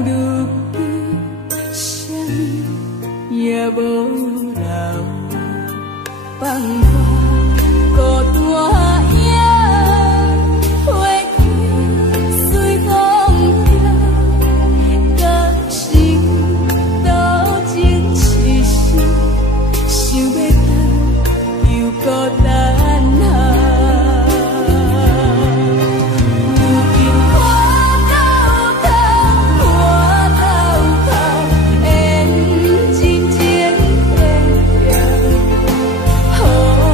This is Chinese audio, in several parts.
如今，啥物也无留，放我孤单影飞去随风飘，到时多情痴心，想要等又孤单。Oh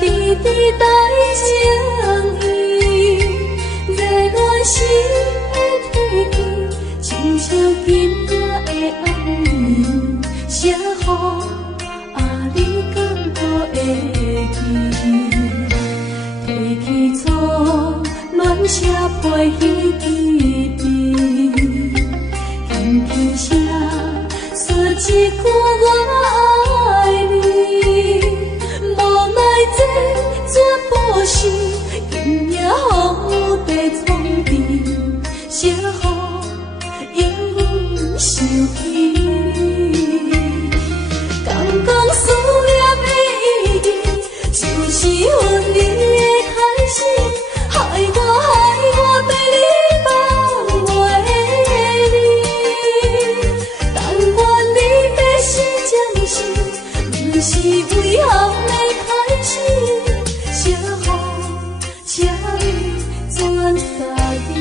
滴滴带情意，热暖心的天气，亲像今夜的暗暝，写予你敢可会记？提起初恋写配彼支笔，轻轻声说一句我爱你。无奈这全部是今夜雨地冲沉，写予永远想起。刚刚思念的意义，就是阮你的开始，害我对你放袂离。但愿你要是暂时，不是为后的开始，写予请你转达你。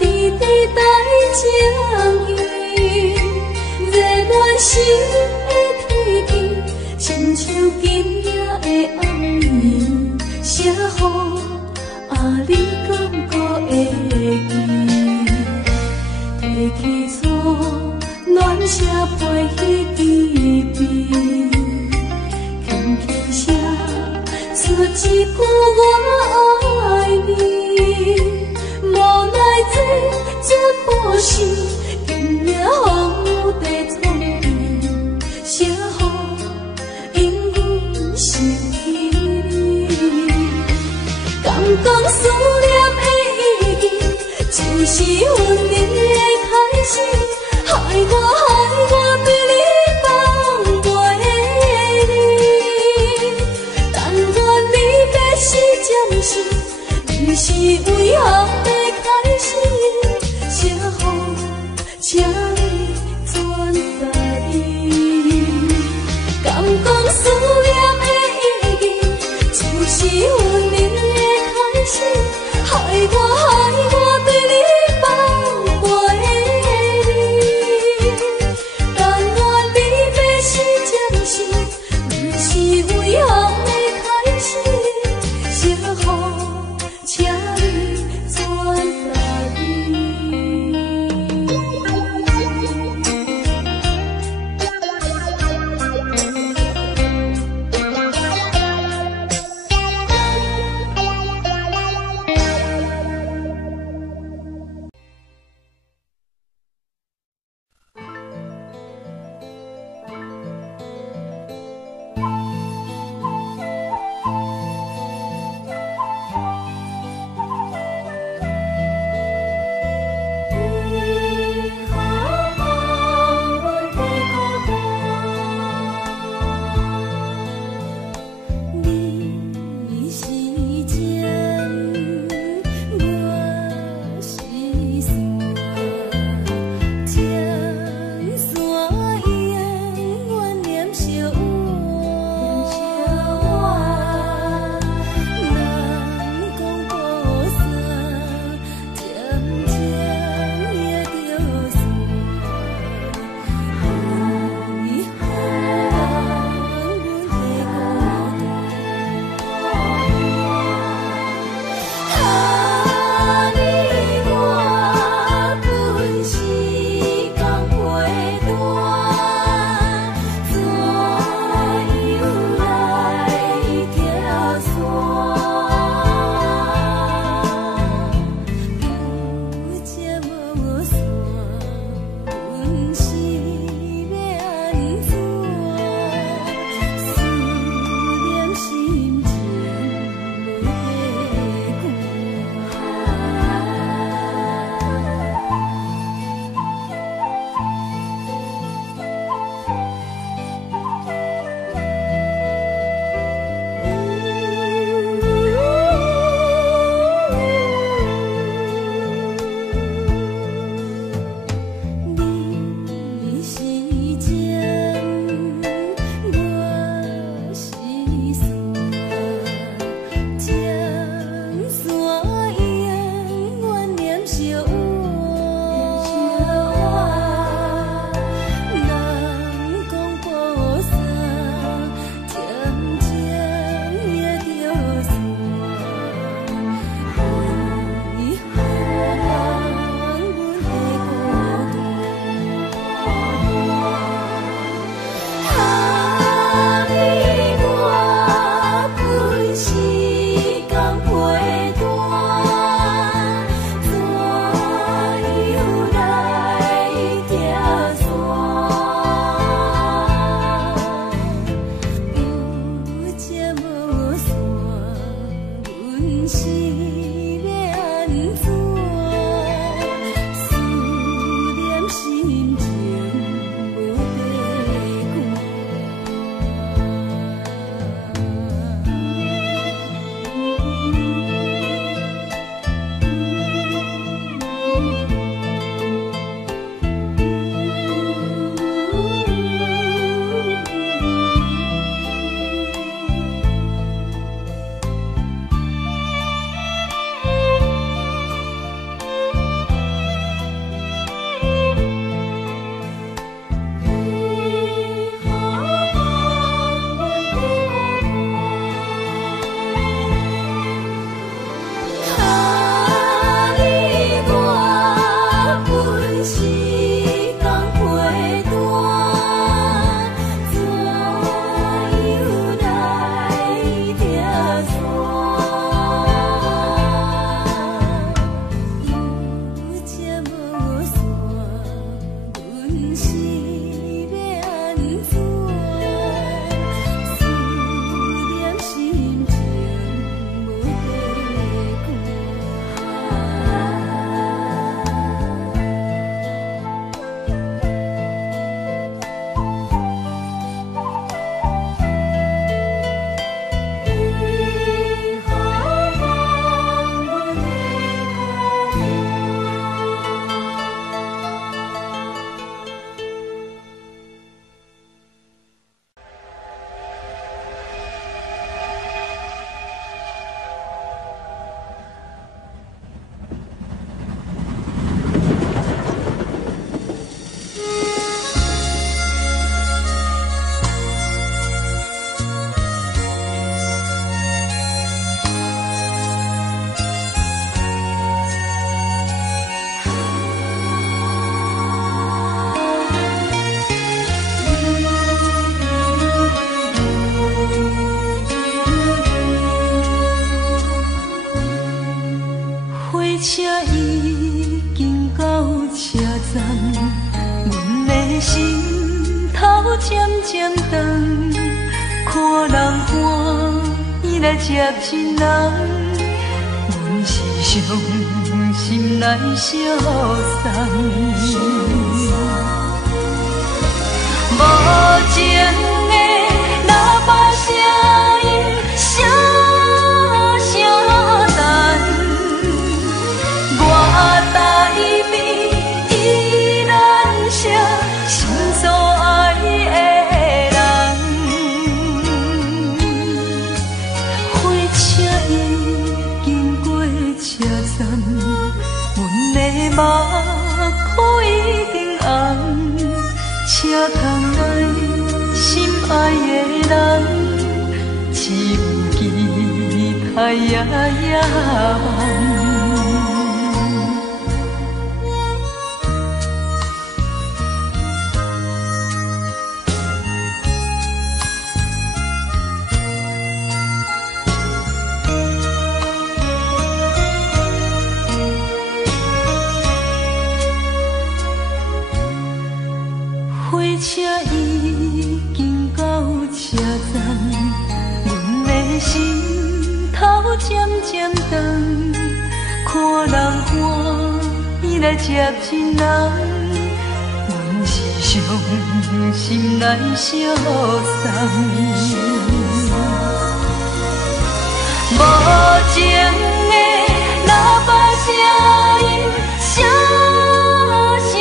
滴滴带情意，热暖心的天气，亲像今夜的暗暝，写予你敢可会记？提起初恋写配彼支笔，轻轻声说一句我爱你。无奈这全部是今夜雨地冲沉，写予永远想起你。刚刚思念的意义，就是阮你的开始，害我对你放袂离。但愿你要是暂时，不是为后的开始，写予请你转达你。刚刚思念的意义，就是阮你的开始，害我对你放袂离。但愿你要是暂时，不是为后的开始，写予请你转达你。接亲人，阮是伤心来相送。无情的喇叭声音，声声等，我台边依然写心所爱的人。目眶已经红，车窗内心爱的人，只有期待夜夜梦。车已经到车站，阮的心头渐渐长，看人欢喜来接亲人，阮是伤心来相送。无情的喇叭声音，声声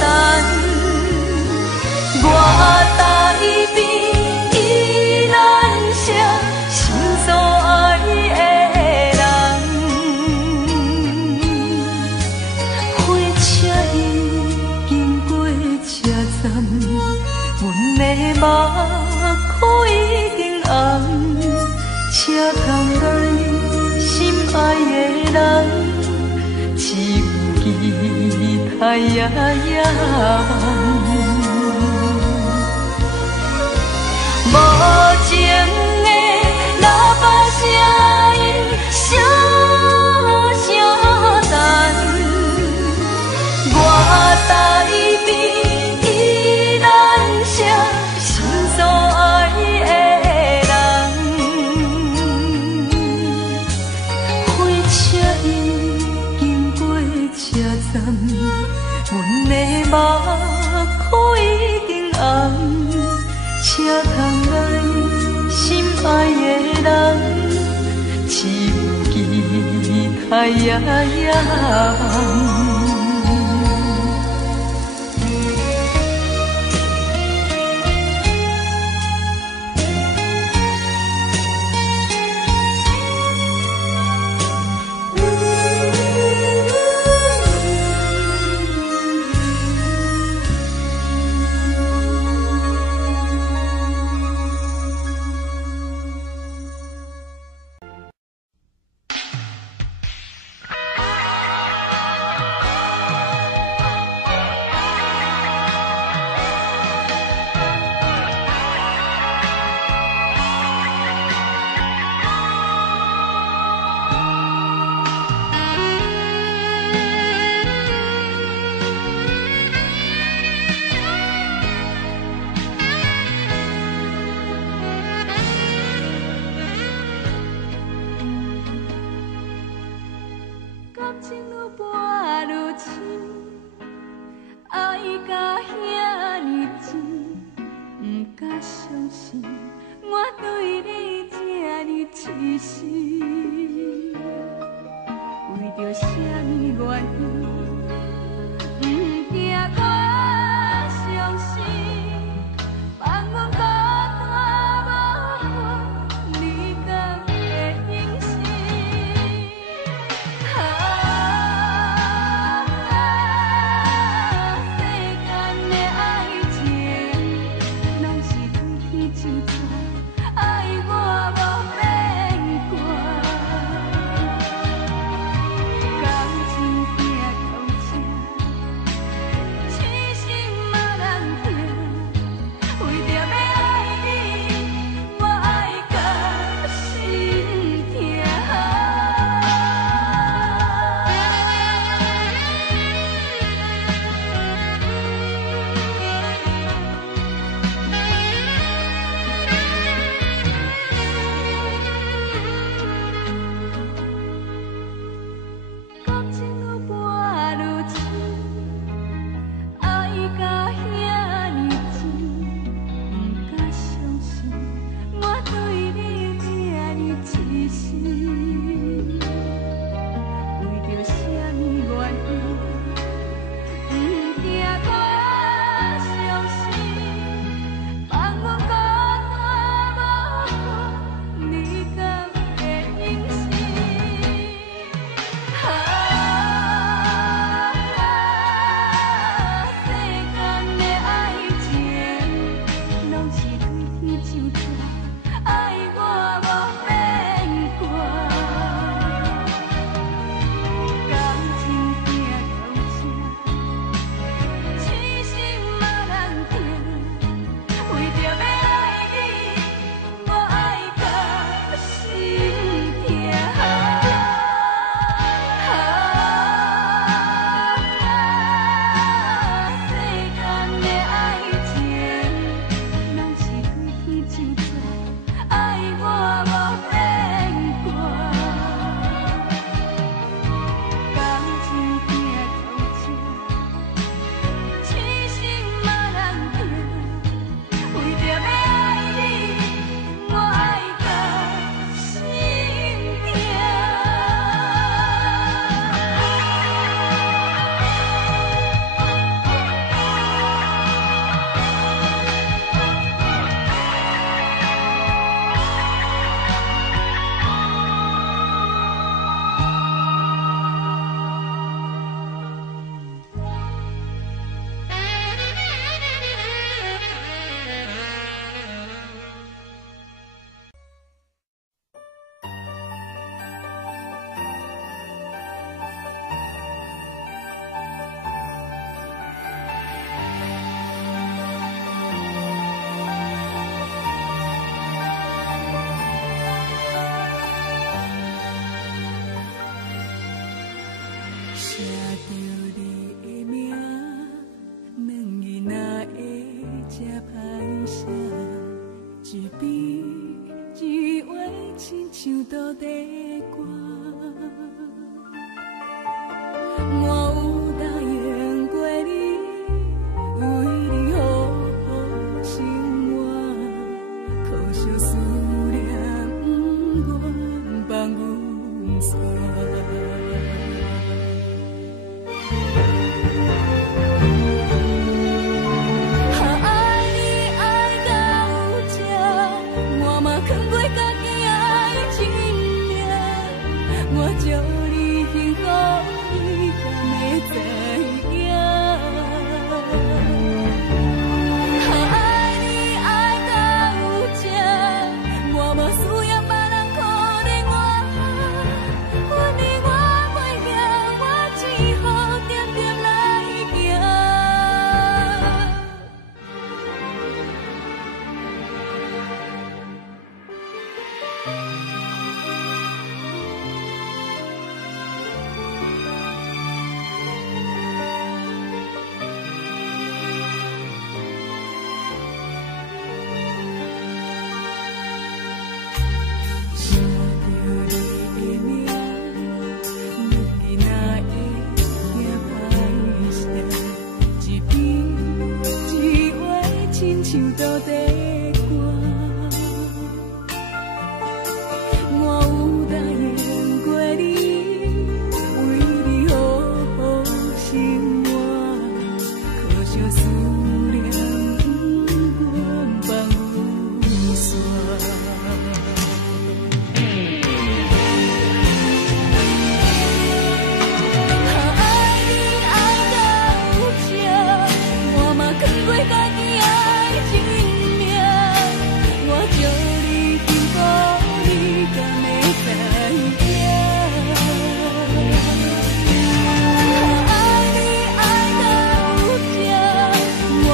等。我台边依然写心所爱的人，火车已经过车站，阮的目眶已经红，车窗内心爱的人，只有期待夜夜梦。无情的喇叭声音，声声等，我台边依然写心所爱的人，火车已经过车站，阮的目眶已经红。车窗内心爱的人，只有期待夜夜梦。甲遐尼甜，不敢相信我对你这呢痴心。为着啥物原因，不惊我伤心，放阮孤单无伴，你敢会忍心？世间的爱情，拢是对天就遮，爱我无变卦。感情行到这，痴心嘛难停。为着要爱你，我爱到心痛。感情愈搬愈深，爱甲遐尼甜，不敢相信我对你这呢痴心。为着啥物原因，不惊我伤心，放阮孤单无伴，你敢会忍心？世间的爱情，拢是对天就遮，爱我无变卦。感情行到这，痴心嘛难停。为着要爱你，我爱到心痛。世间的爱情，拢是对天就遮，爱我无变卦。感情行到这，痴心嘛难停。为着要爱你，我爱到心痛。写着你的名，两囡仔会这歹声，一边一画亲像土地歌。我有答应过你，为你好好生活，可惜思念不愿放阮线。爱你爱到有这，小思念，阮放有线。爱你爱到有这，我嘛扛过家己爱情命，我祝你幸福，你敢会知影？爱你爱到有这，我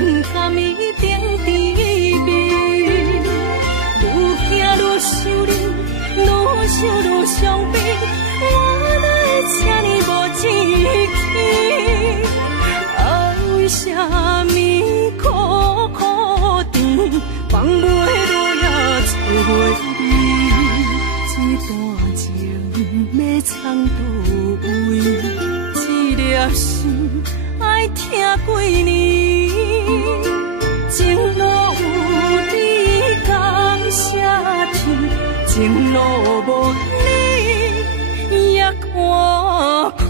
免甘伊定滋味。愈行愈想你，愈想愈伤悲，我哪会这呢无志气？啊，为啥物苦苦甜，放袂落也找袂你？这段情要藏倒位？这粒心爱听几年？情路有你感谢天，情路无你也看开。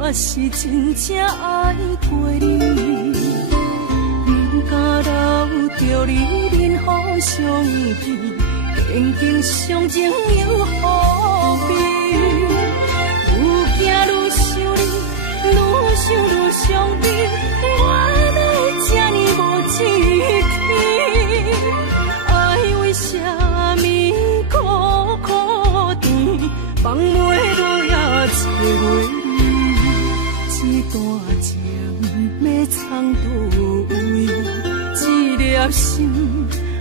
我是真正爱过你，不敢留着你面互相见，曾经相情又何必？愈行愈想你，愈想愈伤悲，我哪会这呢无志气？爱为啥物苦苦甜，放袂落也找袂。这段情要藏倒位？这粒心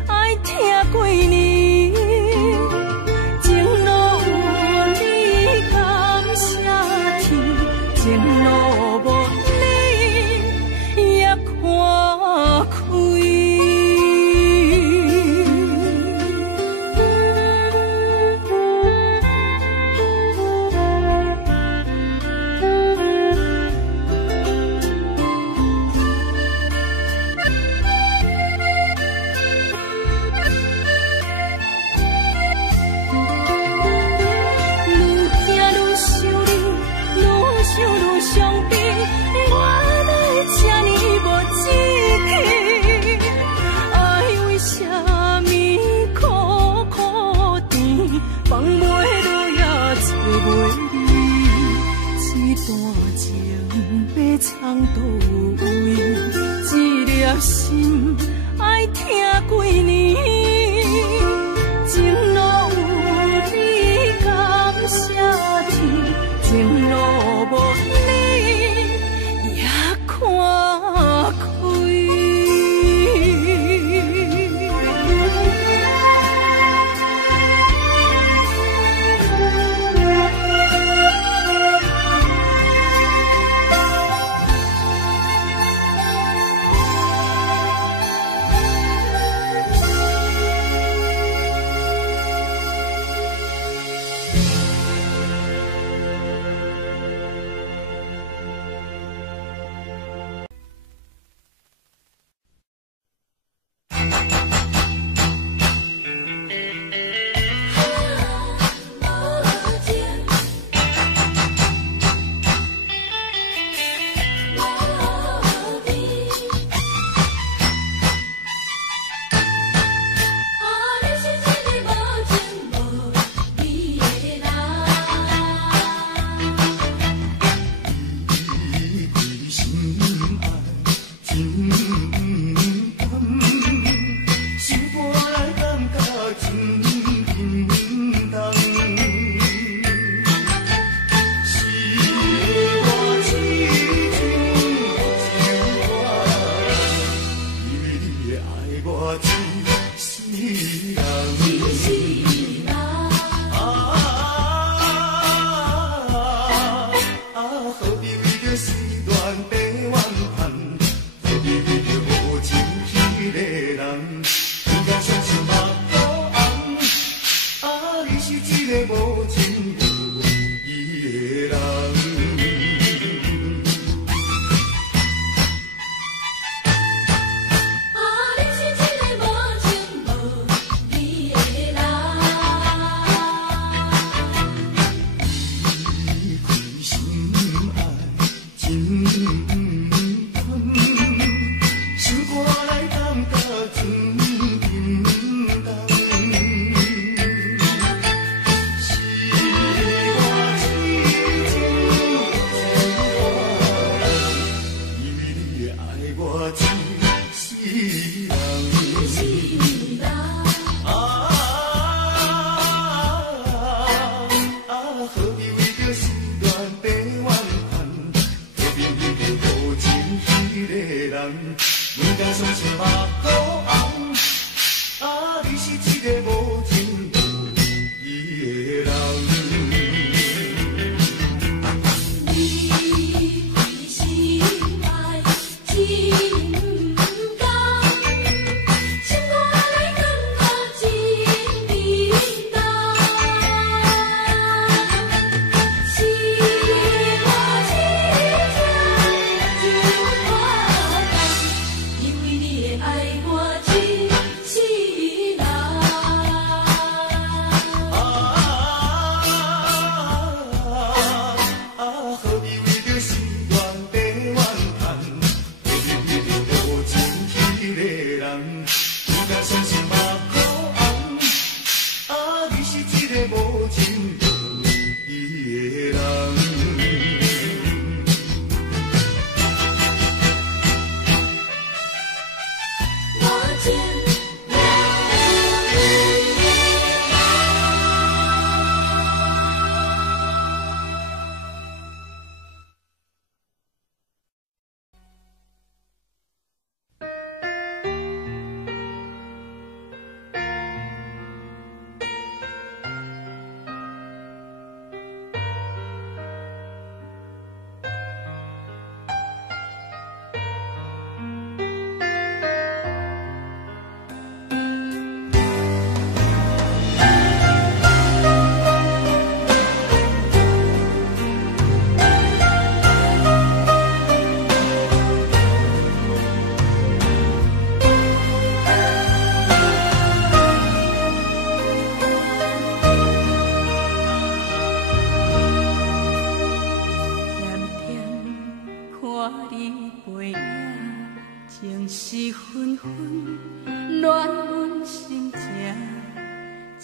爱听几年？情路有你感谢天，情路无你也看开。放袂落也找袂你，这段情要藏倒位？这粒心爱听几年？情路有你感谢天，情路无你也看开。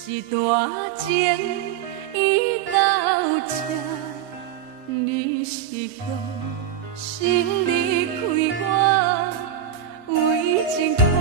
一段情已到这，你是向心离开我，为情。